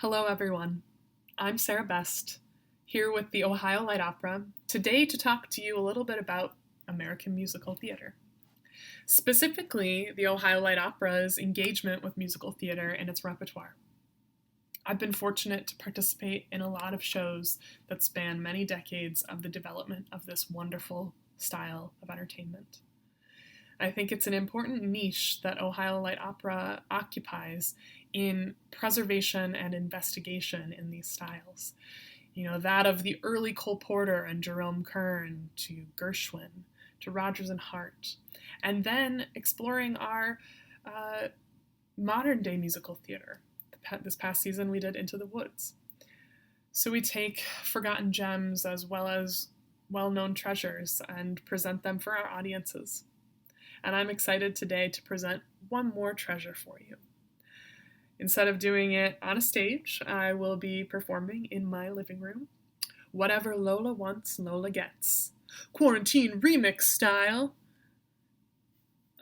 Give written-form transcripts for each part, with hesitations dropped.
Hello, everyone. I'm Sarah Best, here with the Ohio Light Opera, today to talk to you a little bit about American musical theater. Specifically, the Ohio Light Opera's engagement with musical theater and its repertoire. I've been fortunate to participate in a lot of shows that span many decades of the development of this wonderful style of entertainment. I think it's an important niche that Ohio Light Opera occupies in preservation and investigation in these styles. That of the early Cole Porter and Jerome Kern to Gershwin to Rodgers and Hart, and then exploring our modern day musical theater. This past season we did Into the Woods. So we take forgotten gems as well as well-known treasures and present them for our audiences. And I'm excited today to present one more treasure for you. Instead of doing it on a stage, I will be performing in my living room. Whatever Lola wants, Lola gets. Quarantine remix style.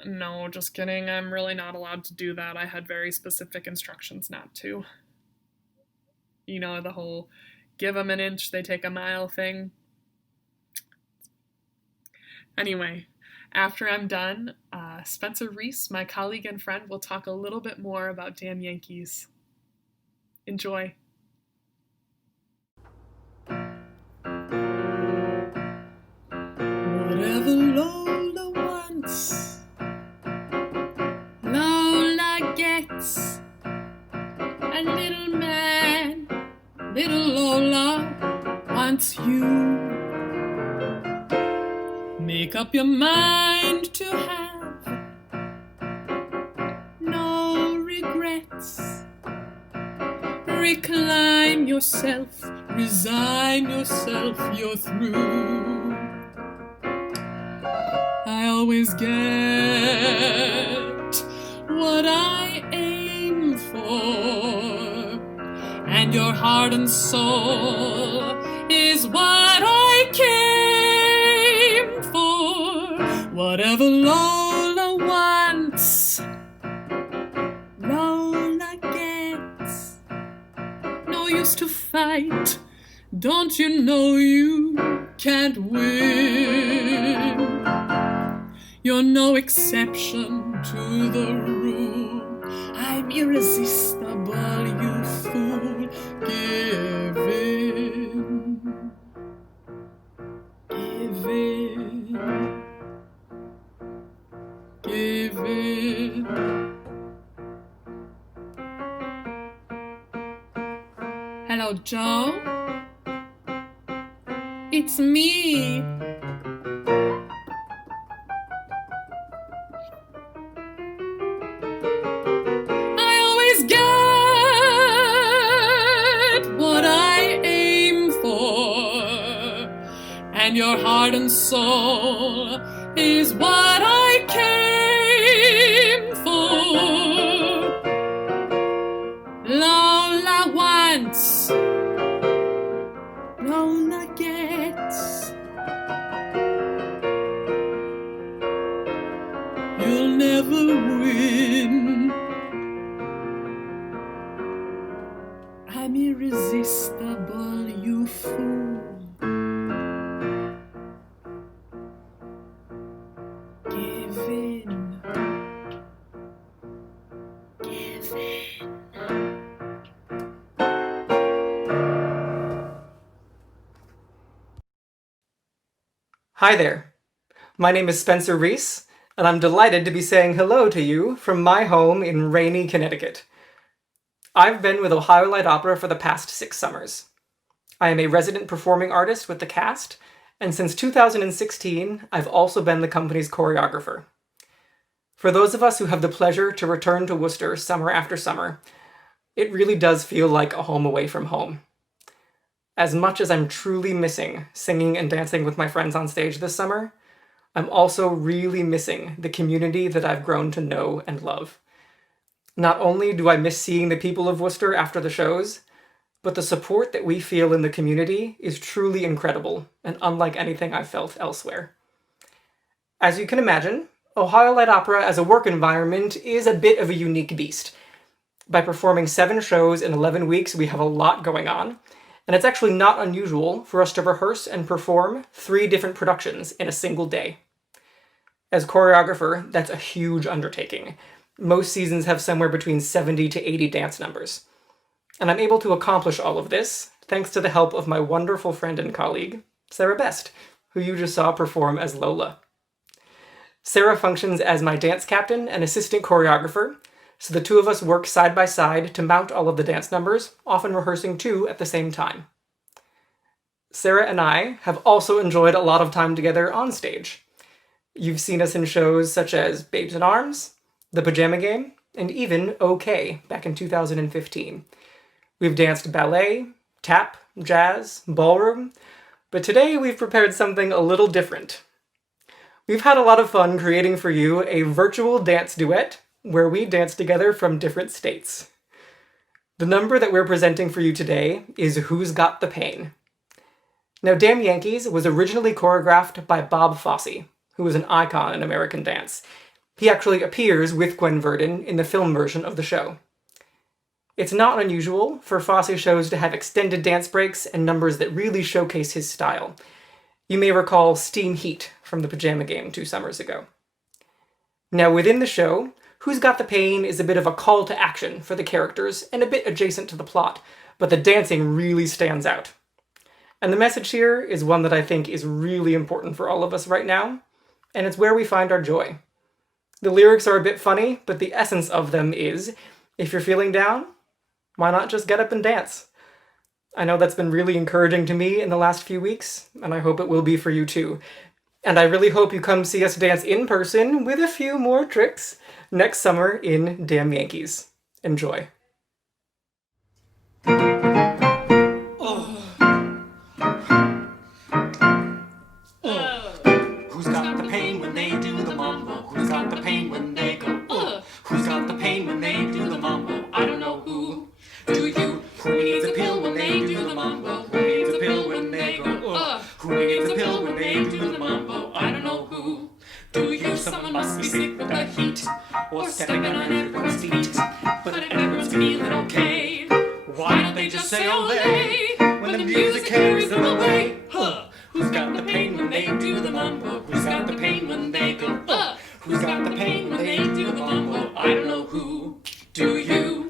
No, just kidding. I'm really not allowed to do that. I had very specific instructions not to. The whole give them an inch, they take a mile thing. Anyway, after I'm done, Spencer Reese, my colleague and friend, will talk a little bit more about damn Yankees. Enjoy. Whatever Lola wants, Lola gets. A little man, little Lola wants you. Make up your mind to have no regrets. Recline yourself, resign yourself, you're through. I always get what I aim for, and your heart and soul is what I came for. Whatever Lola wants, Lola gets. No use to fight, don't you know you can't win? You're no exception to the rule. I'm irresistible, you fool. Give in. Give in. Give in. Hello, Joe. It's me. I always get what I aim for, and your heart and soul is what I came for. Lola wants, Lola gets. You'll never win. I'm irresistible, you fool. Give in. Give in. Hi there. My name is Spencer Reese, and I'm delighted to be saying hello to you from my home in rainy Connecticut. I've been with Ohio Light Opera for the past 6 summers. I am a resident performing artist with the cast, and since 2016, I've also been the company's choreographer. For those of us who have the pleasure to return to Worcester summer after summer, it really does feel like a home away from home. As much as I'm truly missing singing and dancing with my friends on stage this summer, I'm also really missing the community that I've grown to know and love. Not only do I miss seeing the people of Worcester after the shows, but the support that we feel in the community is truly incredible and unlike anything I've felt elsewhere. As you can imagine, Ohio Light Opera as a work environment is a bit of a unique beast. By performing 7 shows in 11 weeks, we have a lot going on, and it's actually not unusual for us to rehearse and perform 3 different productions in a single day. As choreographer, that's a huge undertaking. Most seasons have somewhere between 70 to 80 dance numbers. And I'm able to accomplish all of this thanks to the help of my wonderful friend and colleague, Sarah Best, who you just saw perform as Lola. Sarah functions as my dance captain and assistant choreographer, so the two of us work side by side to mount all of the dance numbers, often rehearsing 2 at the same time. Sarah and I have also enjoyed a lot of time together on stage. You've seen us in shows such as Babes in Arms, The Pajama Game, and even OK back in 2015. We've danced ballet, tap, jazz, ballroom, but today we've prepared something a little different. We've had a lot of fun creating for you a virtual dance duet where we dance together from different states. The number that we're presenting for you today is Who's Got the Pain? Now, Damn Yankees was originally choreographed by Bob Fosse, who was an icon in American dance. He actually appears with Gwen Verdon in the film version of the show. It's not unusual for Fosse shows to have extended dance breaks and numbers that really showcase his style. You may recall Steam Heat from The Pajama Game 2 summers ago. Now, within the show, Who's Got the Pain is a bit of a call to action for the characters and a bit adjacent to the plot, but the dancing really stands out. And the message here is one that I think is really important for all of us right now, and it's where we find our joy. The lyrics are a bit funny, but the essence of them is, if you're feeling down, why not just get up and dance? I know that's been really encouraging to me in the last few weeks, and I hope it will be for you too. And I really hope you come see us dance in person with a few more tricks next summer in Damn Yankees. Enjoy. Who's got the pain when they do the mambo? Who's got the pain when they go? Who's got the pain when they do the mambo? I don't know who. Do you? Who needs a pill when they do the mambo? Who needs a pill when they go? Who needs a pill when they do the mambo? I don't know who. Do you? Someone must be sick with the heat, or stepping on everyone's feet. But if everyone's feeling okay, why don't they just say Olé when the music carries them away? Who's got the pain when they do the mambo? Who's got the pain when they go? Who's got the pain when they do the mambo? I don't know who. Do you?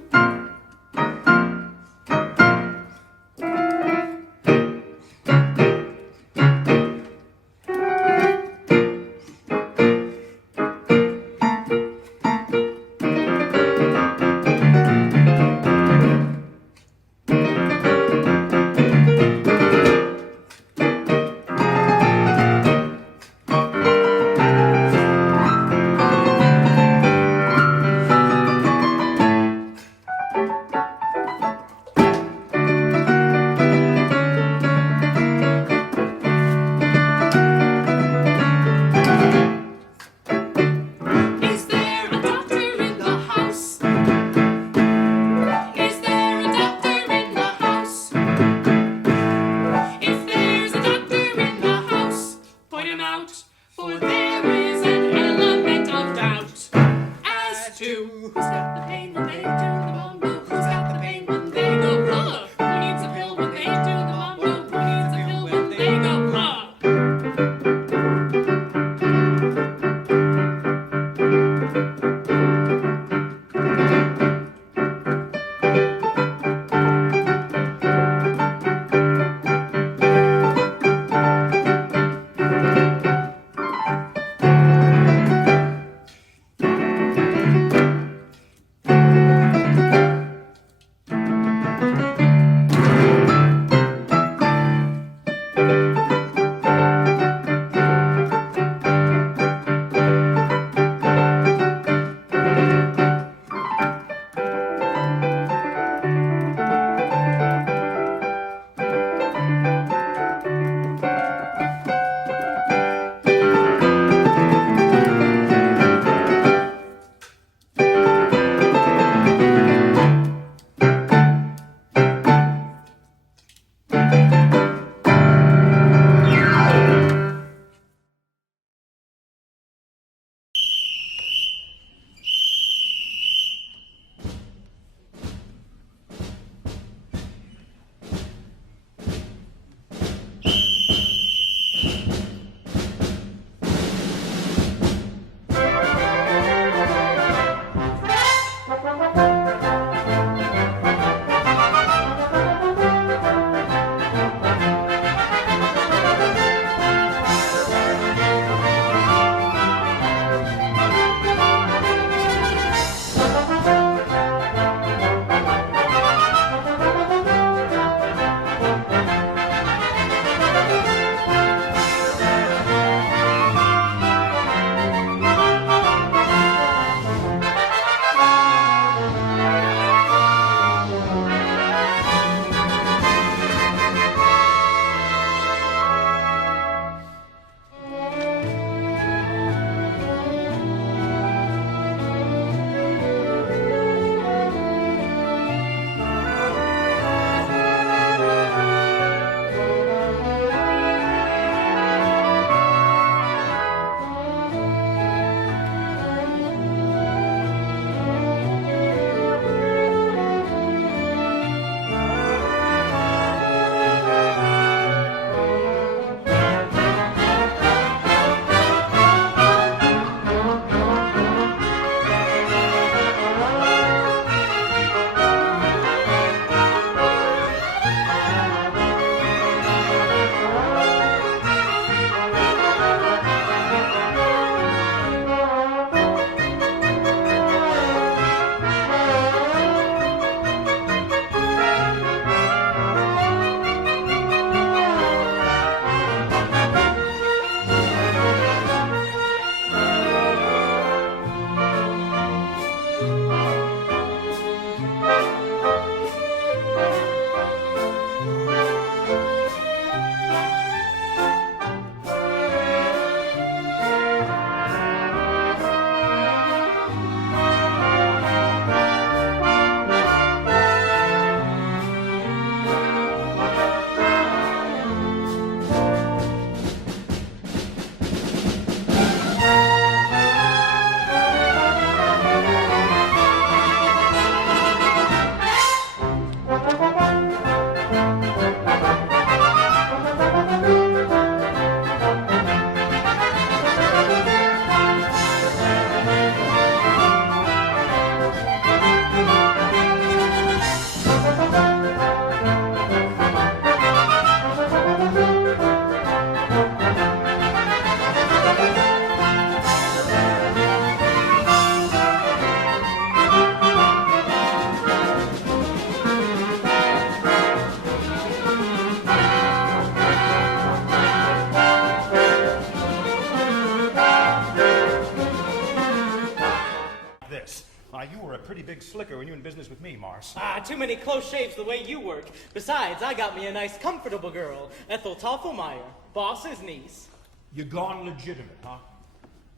slicker when you're in business with me, Mars. Too many close shaves the way you work. Besides, I got me a nice, comfortable girl, Ethel Toffelmeyer, boss's niece. You gone legitimate, huh?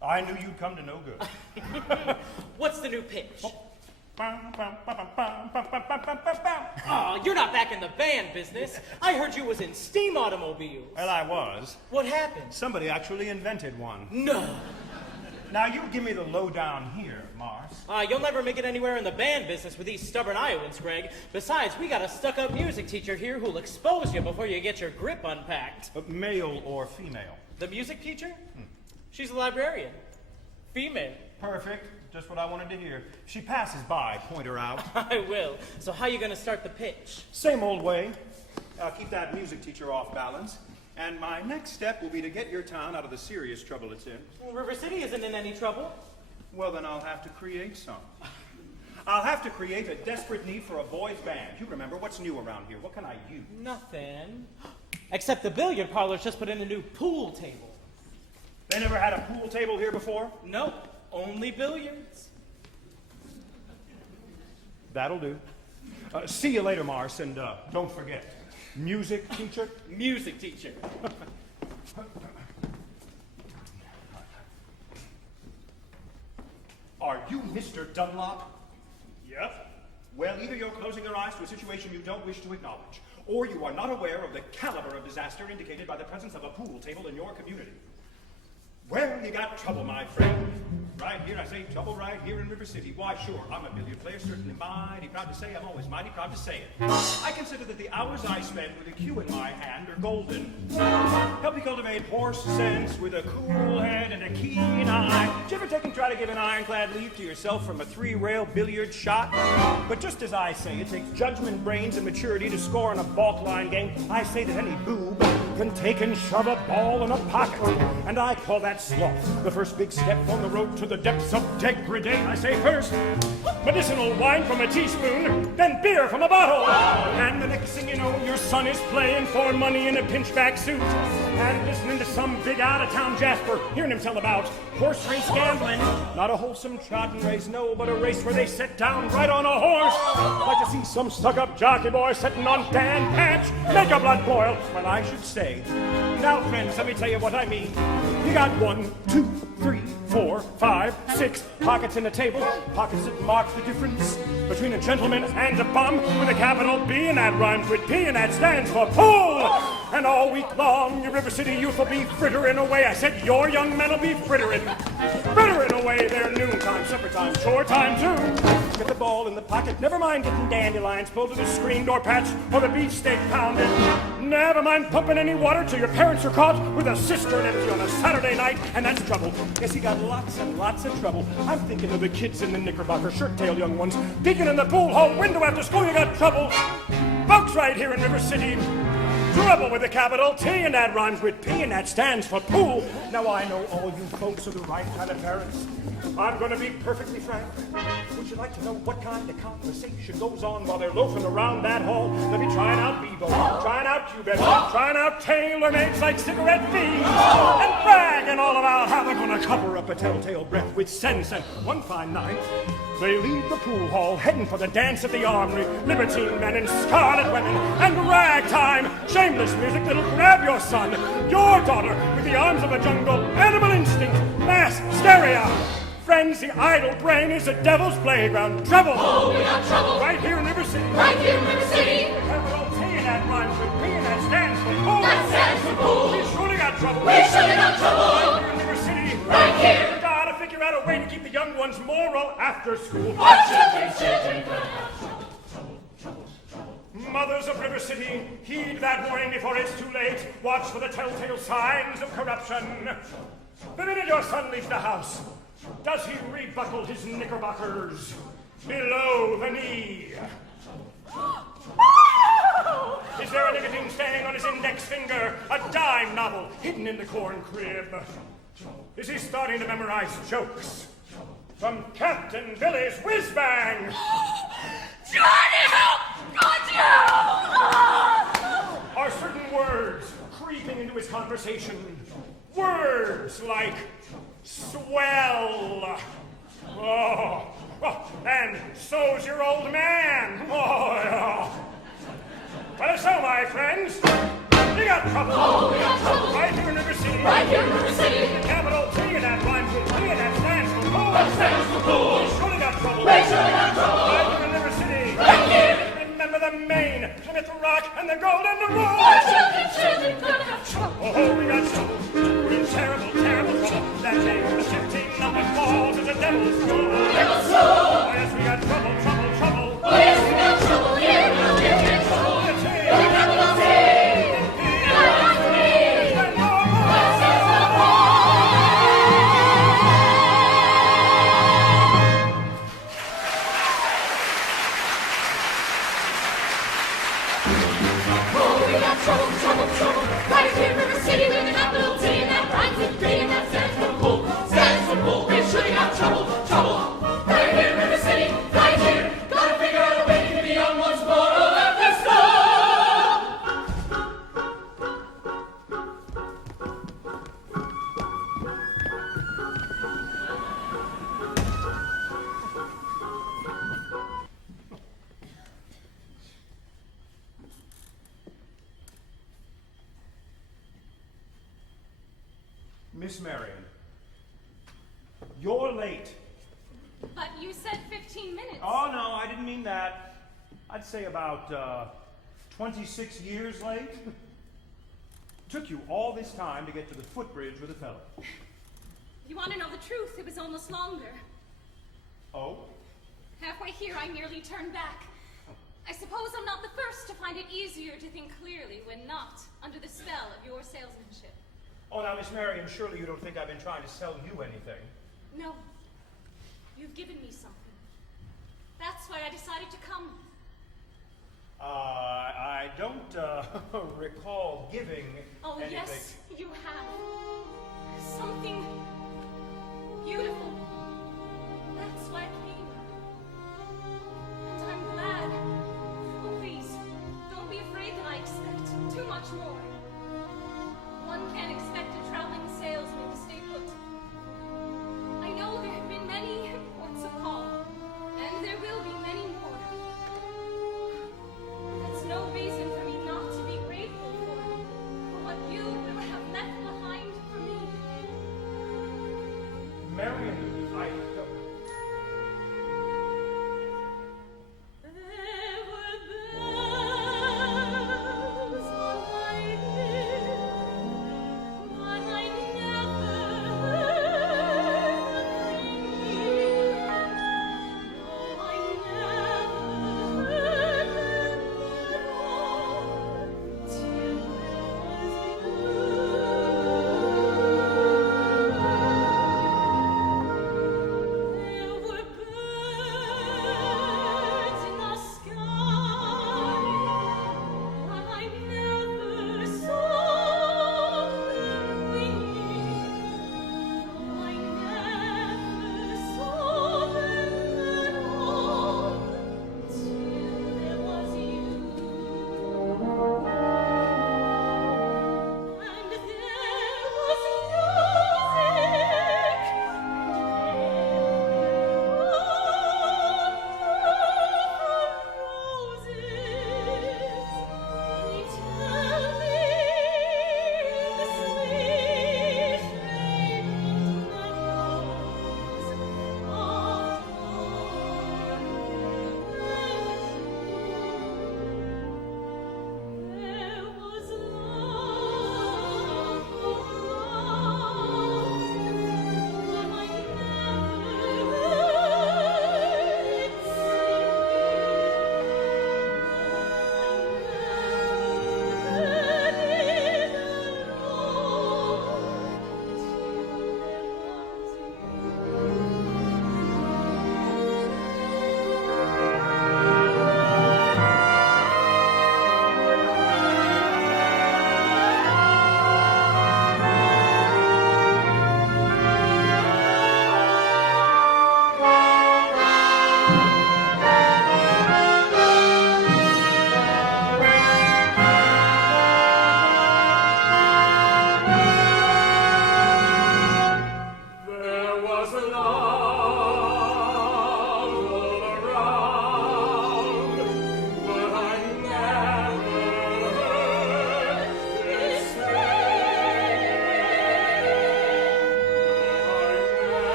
I knew you'd come to no good. What's the new pitch? Oh, you're not back in the band business. I heard you was in steam automobiles. Well, I was. What happened? Somebody actually invented one. No. Now, you give me the lowdown here, Mars. You'll never make it anywhere in the band business with these stubborn Iowans, Greg. Besides, we got a stuck-up music teacher here who'll expose you before you get your grip unpacked. Male or female? The music teacher? She's a librarian. Female. Perfect. Just what I wanted to hear. If she passes by, point her out. I will. So how you gonna start the pitch? Same old way. Keep that music teacher off balance. And my next step will be to get your town out of the serious trouble it's in. Well, River City isn't in any trouble. Well, then I'll have to create some. I'll have to create a desperate need for a boys' band. You remember, what's new around here? What can I use? Nothing. Except the billiard parlor's just put in a new pool table. They never had a pool table here before? Nope. Only billiards. That'll do. See you later, Mars, and don't forget, music teacher? Music teacher. Are you Mr. Dunlop? Yep. Well, either you're closing your eyes to a situation you don't wish to acknowledge, or you are not aware of the caliber of disaster indicated by the presence of a pool table in your community. Well, you got trouble, my friend. Right here, I say trouble right here in River City. Why, sure, I'm a billiard player, certainly mighty proud to say. I'm always mighty proud to say it. I consider that the hours I spend with a cue in my hand are golden. Help me cultivate horse sense with a cool head and a keen eye. Did you ever take and try to give an ironclad leap to yourself from a three-rail billiard shot? But just as I say, it takes judgment, brains, and maturity to score in a balk line game. I say that any boob can take and shove a ball in a pocket. And I call that sloth, the first big step on the road to the depths of degradation. I say first, medicinal wine from a teaspoon, then beer from a bottle. And the next thing you know, your son is playing for money in a pinchback suit and listening to some big out-of-town Jasper, hearing him tell about horse race gambling. Not a wholesome trotting race, no, but a race where they sit down right on a horse. Like to see some stuck-up jockey boy sitting on Dan Patch, make a blood boil. Well, I should say. Now, friends, let me tell you what I mean. You got 1, 2, 3, 4, 5, 6 pockets in the table. Pockets that mark the difference between a gentleman and a bum with a capital B, and that rhymes with P, and that stands for pool. And all week long, your River City youth will be frittering away. I said your young men will be frittering away their noontime, supper time, chore time too. Get the ball in the pocket. Never mind getting dandelions pulled to the screen door patch or the beefsteak pounded. Never mind pumping any water till your parents are caught with a cistern empty on a Saturday night, and that's trouble. Yes, you got lots and lots of trouble. I'm thinking of the kids in the Knickerbocker, shirt-tailed young ones, peeking in the pool hall window after school. You got trouble. Folks right here in River City. Trouble with a capital T, and that rhymes with P, and that stands for pool. Now I know all you folks are the right kind of parents. I'm going to be perfectly frank. Would you like to know what kind of conversation goes on while they're loafing around that hall? They'll be trying out Bebo, trying out Cubed, trying out tailor-mades like cigarette fiends, and bragging all about how they're going to cover up a telltale breath with sense. And one fine night, they leave the pool hall, heading for the dance at the Armory. Libertine men and scarlet women and ragtime. Shameless music that'll grab your son, your daughter, with the arms of a jungle, animal instinct, mass hysteria. Friends, the idle brain is the devil's playground. Trouble! Oh, we got trouble! Right here in River City. Right here in River City! Capital T, and that rhymes with P, and that stands for pool. That stands for pool! We surely got trouble. We surely got trouble! Right here in River City. Right here! We gotta figure out a way to keep the young ones moral after school. Our children gonna have trouble. Mothers of River City, heed that warning before it's too late. Watch for the telltale signs of corruption. The minute your son leaves the house, does he rebuckle his knickerbockers below the knee? Is there a nicotine stain on his index finger? A dime novel hidden in the corn crib? Is he starting to memorize jokes from Captain Billy's whiz-bang? Johnny, help! Got you! Are certain words creeping into his conversation? Words like swell. Oh, Oh, and so's your old man. Oh, yeah. Well, so, my friends, we got trouble. Oh, we got trouble. Right here in River City. Right here in River City. Capital T, and that rhymes with T, and that stands for cool. That stands for cool. We surely got trouble. We surely got trouble. Right here in River City. Right here. Remember the Maine, Plymouth Rock, and the Golden Rule. Our children gonna have trouble. Oh, we got trouble. We're in terrible, terrible trouble. That name, the 15 number falls is a devil's school. Devil's school. Oh, yes, we got trouble, trouble, trouble. Oh, yes, we got trouble. Yeah, we're in trouble. The T. The capital T. Capital T. Trouble, trouble, trouble. Right here in River City with the capital T, and that rhymes with B, and that stands for cool. Stands for cool. We surely got trouble, trouble. Right here in River City, right here. Gotta figure out a way to give the young ones more of a pistol. Miss Marion, you're late. But you said 15 minutes. Oh, no, I didn't mean that. I'd say about 26 years late. Took you all this time to get to the footbridge with a fellow. You want to know the truth? It was almost longer. Oh? Halfway here, I nearly turned back. I suppose I'm not the first to find it easier to think clearly when not under the spell of your salesmanship. Oh, now, Miss Marion, surely you don't think I've been trying to sell you anything. No. You've given me something. That's why I decided to come. I don't recall giving Oh, anything. yes, you have. Something beautiful. That's why I came. And I'm glad. Oh, please, don't be afraid that I expect too much more. One can't expect a traveling salesman to stay put. I know there have been many ports of call, and there will be many more. That's no reason for me not to be grateful for what you will have left behind for me. Marion, I don't... There were bells on my hill, but I never heard them ring. No, I never heard them roll till it was you.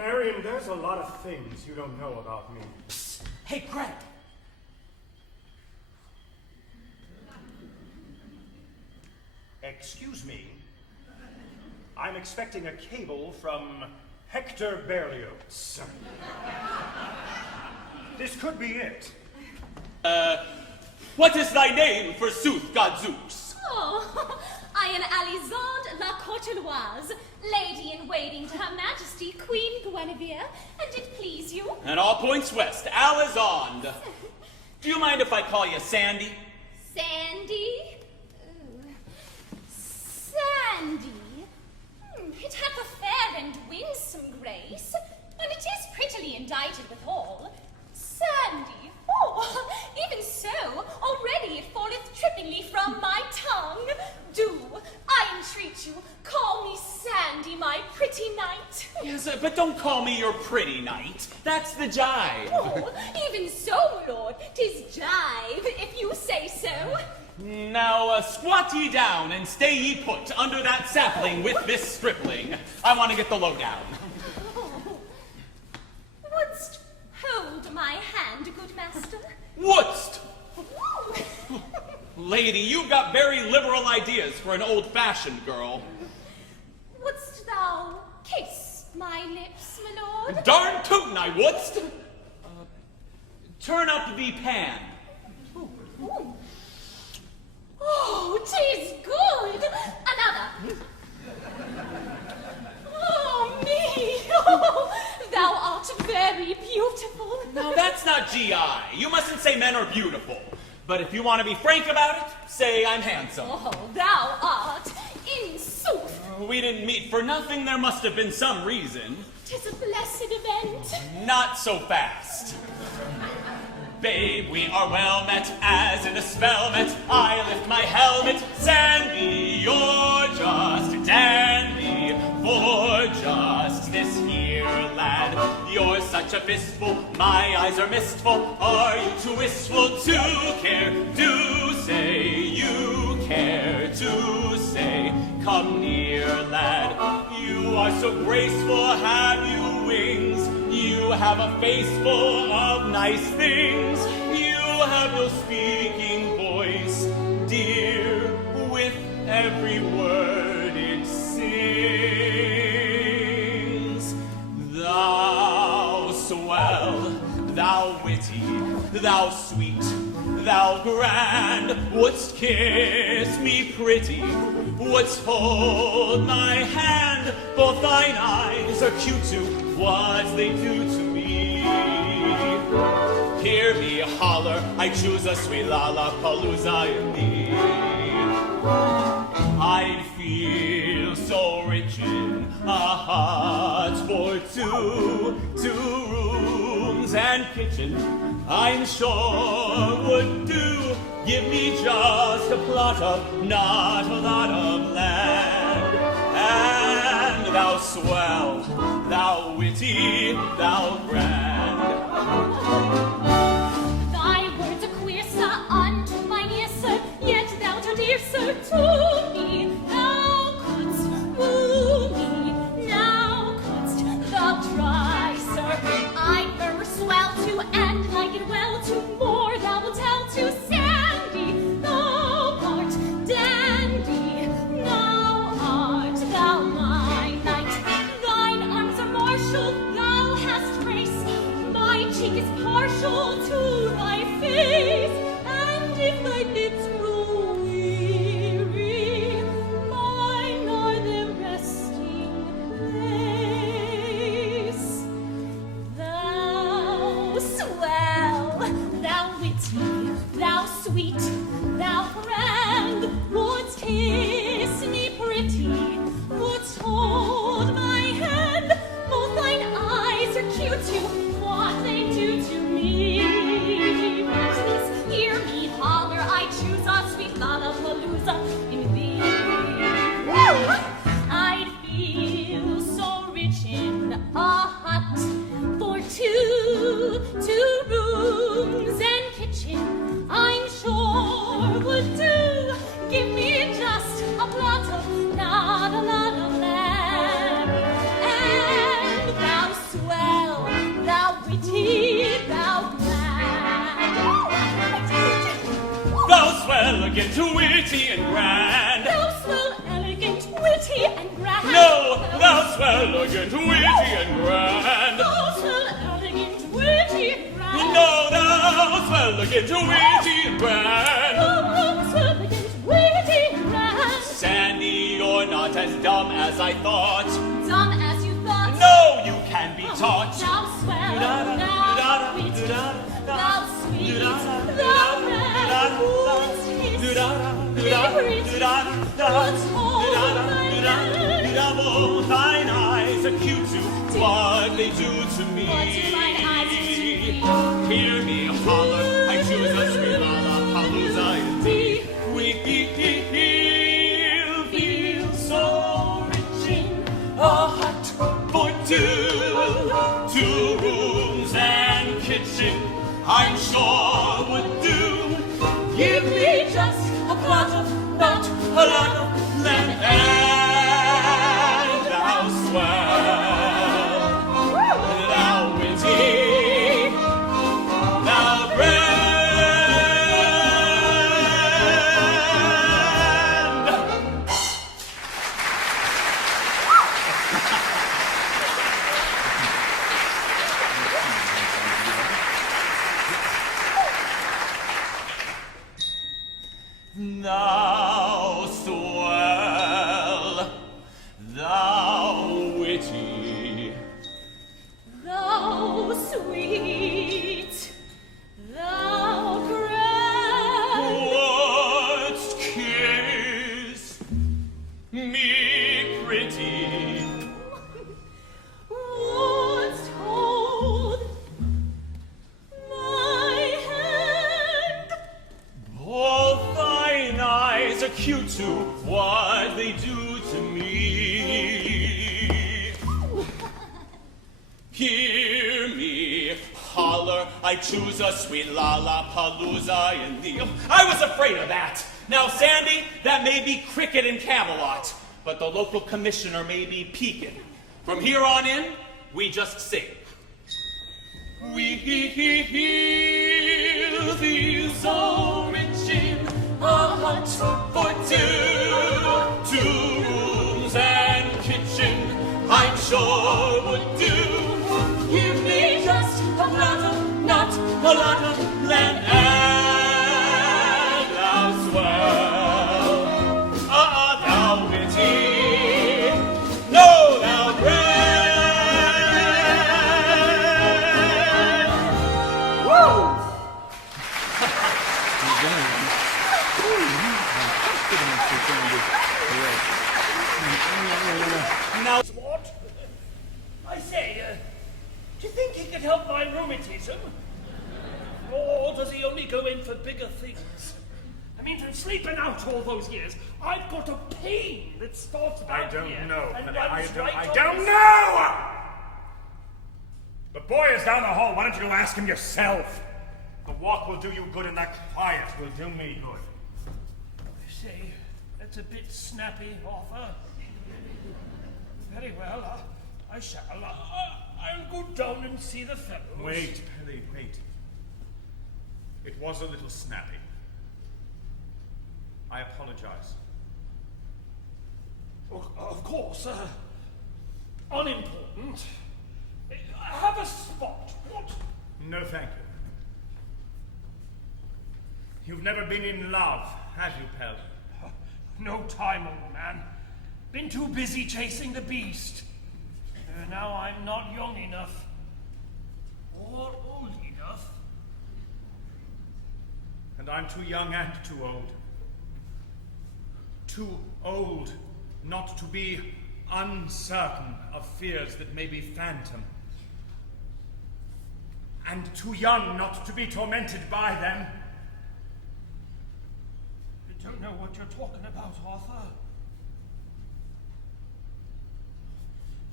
Marion, there's a lot of things you don't know about me. Psst. Hey, Greg. Excuse me. I'm expecting a cable from Hector Berlioz. This could be it. What is thy name, forsooth, God Zeus? Oh, I am Alizande la Courteloise, lady-in-waiting to Her Majesty Queen Guinevere, and it please you. And all points west, Alizande. Do you mind if I call you Sandy? Sandy? Sandy? It hath a fair and winsome grace, and it is prettily indited withal. Sandy, oh, even so, already it falleth trippingly from my tongue. Do, I entreat you, call me Sandy, my pretty knight. Yes, but don't call me your pretty knight. That's the jive. Oh, even so, lord, 'tis jive, if you say so. Now, squat ye down and stay ye put under that sapling with this stripling. I want to get the lowdown. Oh. Wouldst hold my hand, good master? Wouldst! Ooh. Lady, you've got very liberal ideas for an old-fashioned girl. Wouldst thou kiss my lips, my lord? Darn tootin' I wouldst! Turn up the pan. Ooh. Oh, 'tis good! Another. Oh, me! Oh, thou art very beautiful. Now, that's not GI. You mustn't say men are beautiful. But if you want to be frank about it, say I'm handsome. Oh, thou art, in sooth. We didn't meet for nothing. There must have been some reason. 'Tis a blessed event. Not so fast. Babe, we are well met, as in a spell met. I lift my helmet, Sandy, you're just dandy. For just this here, lad, you're such a fistful, my eyes are mistful. Are you too wistful to care? Do say you care to say. Come near, lad, you are so graceful, have you wings? You have a face full of nice things. You have no speaking voice, dear, with every word it sings. Thou swell, thou witty, thou sweet, thou grand, wouldst kiss me pretty, wouldst hold my hand, both thine eyes are cute to what they do to me. Hear me holler, I choose a sweet lollapalooza in thee. I'd feel so rich in a hut for two rooms and kitchen, I'm sure would do. Give me just a plot of, not a lot of land. And thou swell, thou witty, thou grand. Thy words are queer, sir, unto mine ear, sir, yet thou too dear, sir, to me. Thou couldst woo me, now couldst thou try, sir. I'm very swell to, and like it well to, more thou wilt tell to Sandy. Thou art dandy, now art thou my knight. Thine arms are martial, thou hast grace, my cheek is partial to thy face, and if thy lips grow weary, mine are the resting place. Thou swell, thou witty, thou sweet, thou grand, wouldst kiss me pretty, wouldst hold my hand, both thine eyes are cute to what they do to me. Please hear me holler, I choose a sweet lollapalooza in thee. Woo! I'd feel so rich in a hut for two rooms and kitchen, I'm sure would do. Give me just a plot of, not a lot of land. And thou elegant, witty, and grand. Thou swell, elegant, witty, and grand. No, thou swell, elegant, witty, and grand. Thou swell, elegant, witty, and grand. No, thou swell, elegant, witty, and grand. Thou swell, elegant, witty, and grand. Sandy, you're not as dumb as I thought. Dumb as you thought. No, you can be taught. Thou swell, thou witty, thou sweet, thou grand, what's his, be pretty, what's hold thine hand. Double thine eyes are cute to what they do to me. What do thine eyes do to me? Hear me holler, I choose a sweet Lollapalooza indeed. We feel so rich in a hut for two rooms and kitchen, I'm sure would do. Give me just a plot of not a lot of land, and thou swell, thou witty, thou grand. Thou swell, thou witty, Thou sweet, thou grand. wouldst kiss me pretty, Wouldst hold my hand. both thine eyes are cute to what they do to me. Hear me holler, I choose a sweet Lollapalooza in thee. I was afraid of that. Now, Sandy, that may be cricket in Camelot, but the local commissioner may be peaking. From here on in, we just sing. We feel thee so rich in a hut for two rooms and kitchen, I'm sure would do. Give me just a lot of, not a lot of land, and thou swell, thou witty, no, thou grand. Woo! Now, What? I say, do you think he could help my rheumatism? Or does he only go in for bigger things? I mean, from sleeping out all those years, I've got a pain that starts about I don't here know. and I runs don't, right I up don't this- know! The boy is down the hall. Why don't you go ask him yourself? The walk will do you good and that quiet will do me good. I say, that's a bit snappy, Arthur. Very well, I shall. I'll go down and see the fellows. Wait, Pelly, wait. It was a little snappy. I apologize. Of course, unimportant. Have a spot, what? No, thank you. You've never been in love, have you, Pell? No time, old man. Been too busy chasing the beast. Now I'm not young enough. Or old enough. And I'm too young and too old. Too old not to be uncertain of fears that may be phantom. And too young not to be tormented by them. I don't know what you're talking about, Arthur.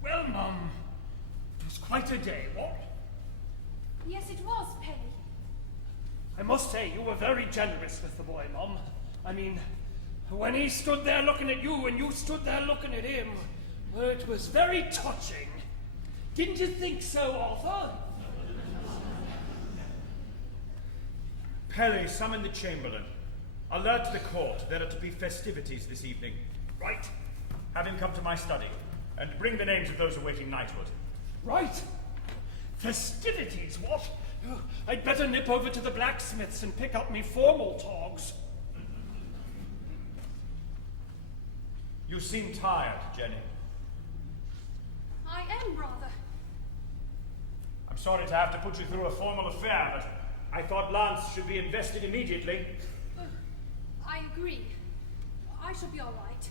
Well, Mum, it was quite a day, what? Yes, it was, Penny. I must say, you were very generous with the boy, Mum. I mean, when he stood there looking at you and you stood there looking at him, well, it was very touching. Didn't you think so, Arthur? Pelly, summon the Chamberlain. Alert the court. There are to be festivities this evening. Right. Have him come to my study, and bring the names of those awaiting knighthood. Right. Festivities, what? I'd better nip over to the blacksmith's and pick up me formal togs. You seem tired, Jenny. I am rather. I'm sorry to have to put you through a formal affair, but I thought Lance should be invested immediately. I agree. I shall be all right.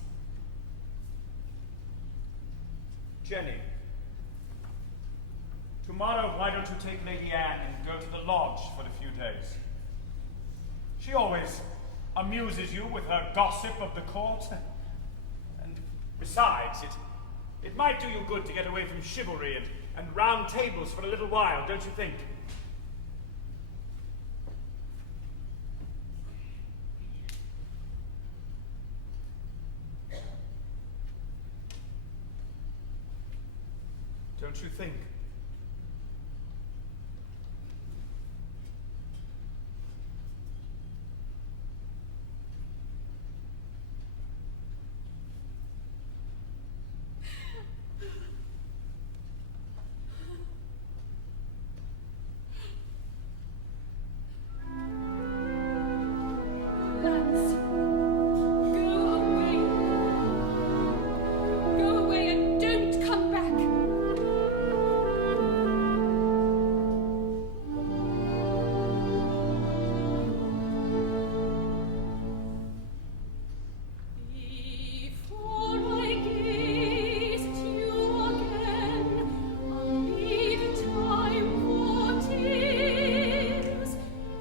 Jenny, tomorrow why don't you take Lady Anne and go to the lodge for a few days? She always amuses you with her gossip of the court. And besides, it might do you good to get away from chivalry and round tables for a little while, don't you think? Don't you think? Lance, go away. Go away and don't come back. Before I gaze at you again, I'll need time for tears.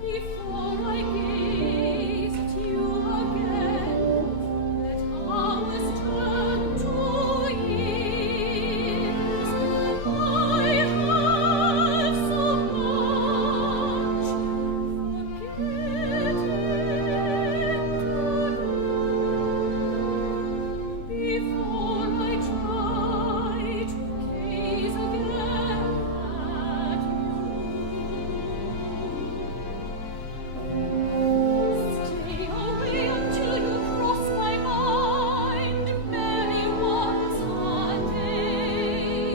Before I gaze at you again, let hours turn to years. I have so much forgetting to do. Before I try to gaze again at you. Stay away until you cross my mind many once a day.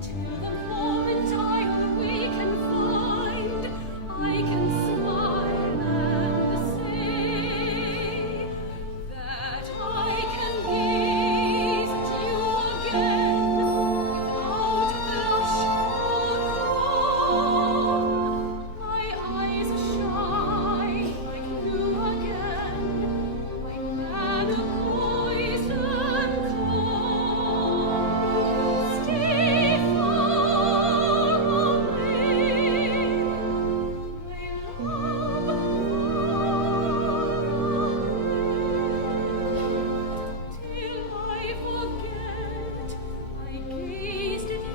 Till the moment I awake and find I can smile and say that I can gaze at you again without blush or frown. My eyes shine like blue again, like manna poison calm. Stay far away, my love, till I forget I gazed at you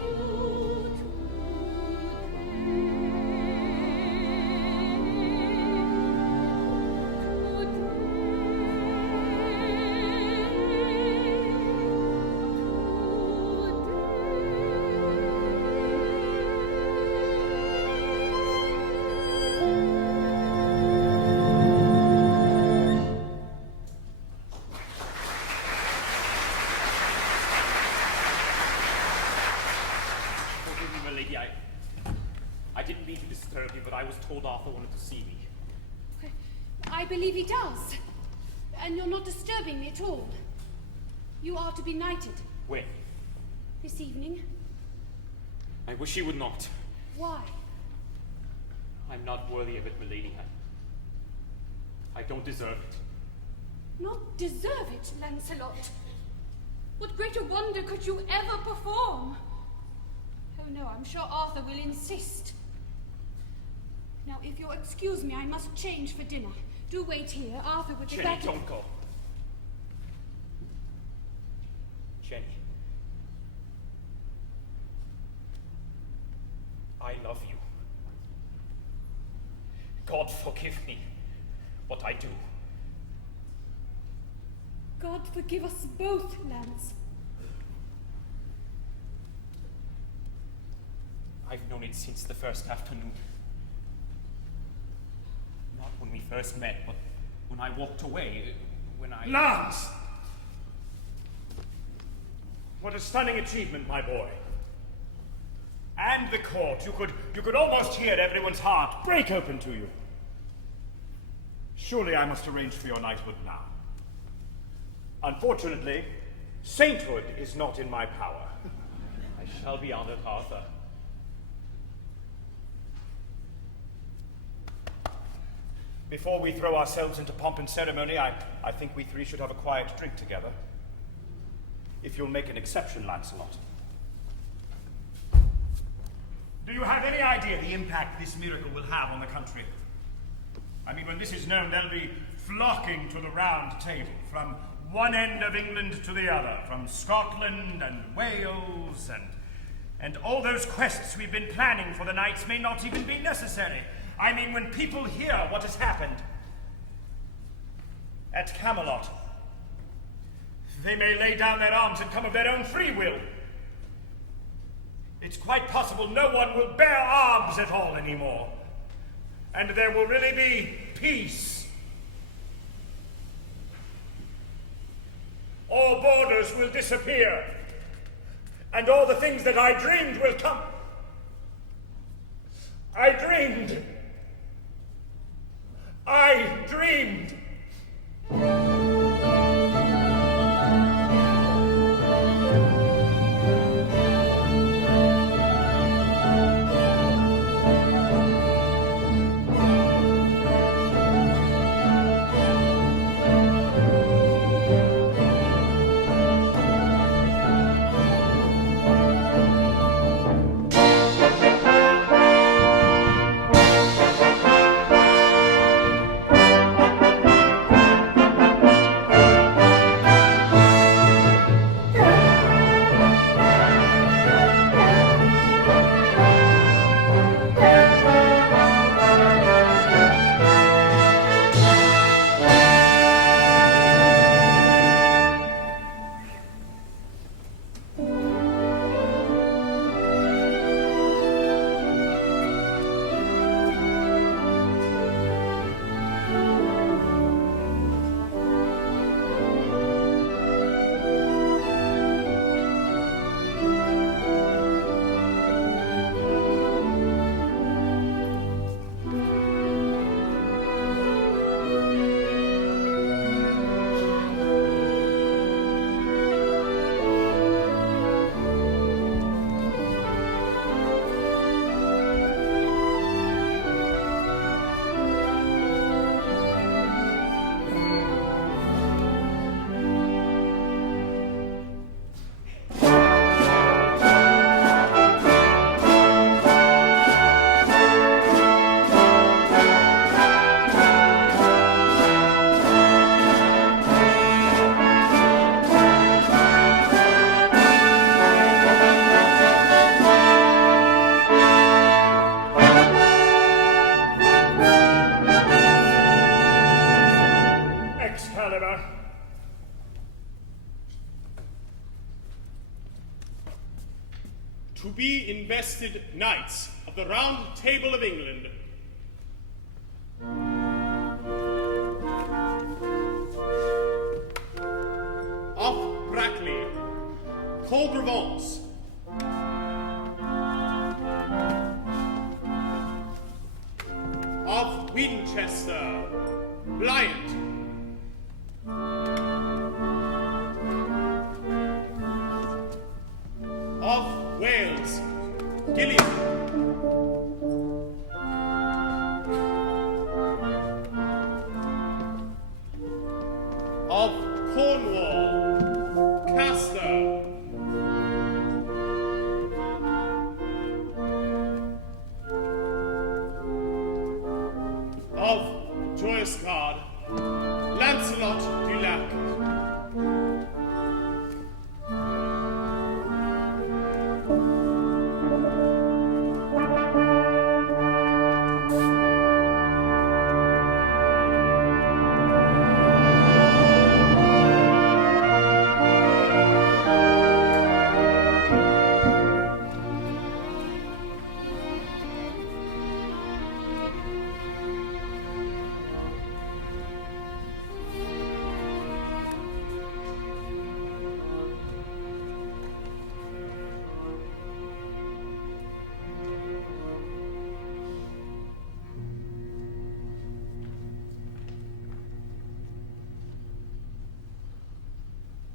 Forgive me, my lady. I didn't mean to disturb you, but I was told Arthur wanted to see me. I believe he does. And you're not disturbing me at all. You are to be knighted When? this evening. I wish you would not. Why? I'm not worthy of it, my lady. I don't deserve it. Not deserve it, Lancelot. What greater wonder could you ever perform? Oh no, I'm sure Arthur will insist. Now, if you'll excuse me, I must change for dinner. Do wait here. Arthur would be Jenny, back. don't go. Jenny. I love you. God forgive me what I do. God forgive us both, Lance. I've known it since the first afternoon. Not when we first met, but when I walked away, when I... Lance! What a stunning achievement, my boy. And the court. You could almost hear everyone's heart break open to you. Surely I must arrange for your knighthood now. Unfortunately, sainthood is not in my power. I shall be honored, Arthur. Before we throw ourselves into pomp and ceremony, I think we three should have a quiet drink together. If you'll make an exception, Lancelot. Do you have any idea the impact this miracle will have on the country? I mean, when this is known, they'll be flocking to the round table, from one end of England to the other, from Scotland and Wales, and all those quests we've been planning for the knights may not even be necessary. I mean, when people hear what has happened at Camelot, they may lay down their arms and come of their own free will. It's quite possible no one will bear arms at all anymore. And there will really be peace. All borders will disappear. And all the things that I dreamed will come. I dreamed. to be invested knights of the Round Table of England. Of Brackley, Courbrevance, of Winchester, Blyant, of Wales, Gillian, of Cornwall, Castor, of Joyous-Card, Lancelot du Lac,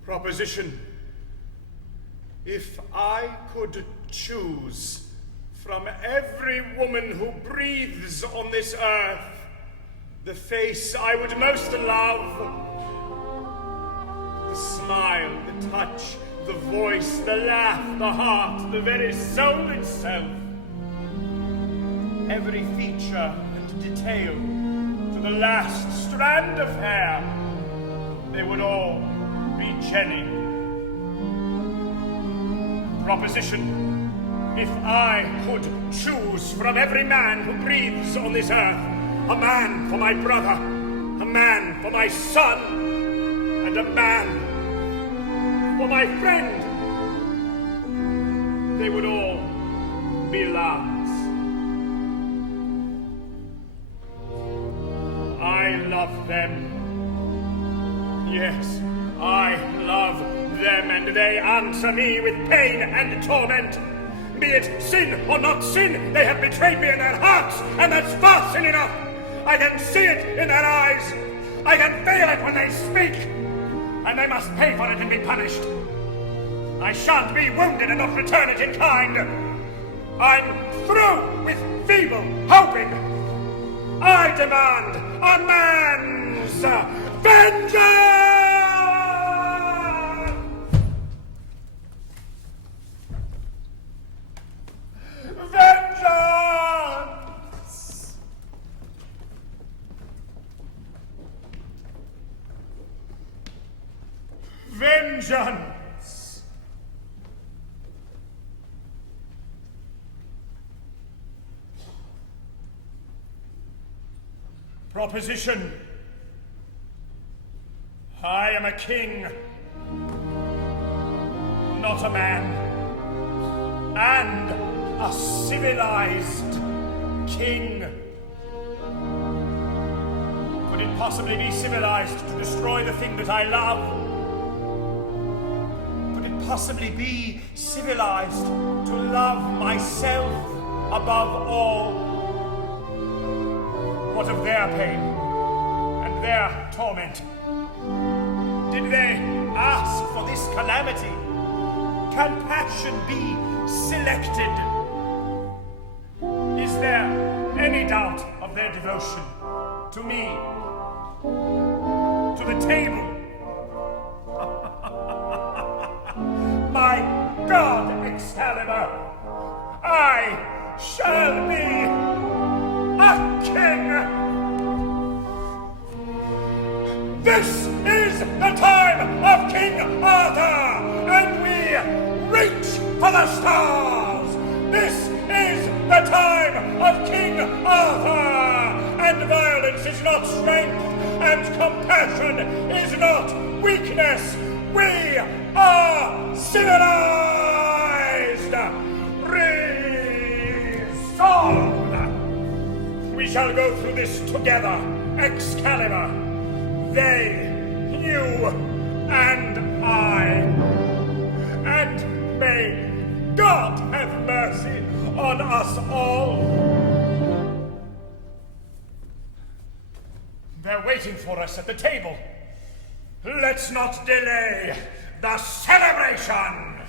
Proposition. If I could choose from every woman who breathes on this earth the face I would most love, the smile, the touch, the voice, the laugh, the heart, the very soul itself, every feature and detail, to the last strand of hair, they would all be Jenny. Proposition. If I could choose from every man who breathes on this earth, a man for my brother, a man for my son, and a man for my friend, they would all be Lambs. I love them. Yes, I love them, and they answer me with pain and torment. Be it sin or not sin, they have betrayed me in their hearts, and that's fast enough. I can see it in their eyes. I can feel it when they speak, and they must pay for it and be punished. I shan't be wounded and not return it in kind. I'm through with feeble hoping. I demand a man's vengeance! Vengeance! Vengeance! Proposition. I am a king, not a man, and a civilized king. Could it possibly be civilized to destroy the thing that I love? Could it possibly be civilized to love myself above all? What of their pain and their torment? Did they ask for this calamity? Can passion be selected? Is there any doubt of their devotion to me, to the table? My God, Excalibur, I shall be a king! This is the time of King Arthur, and we reach for the stars! This is the time of King Arthur, and violence is not strength, and compassion is not weakness. We are civilized! Resolved! We shall go through this together, Excalibur. They, you, and I. And may God have mercy on us all. They're waiting for us at the table. Let's not delay the celebration!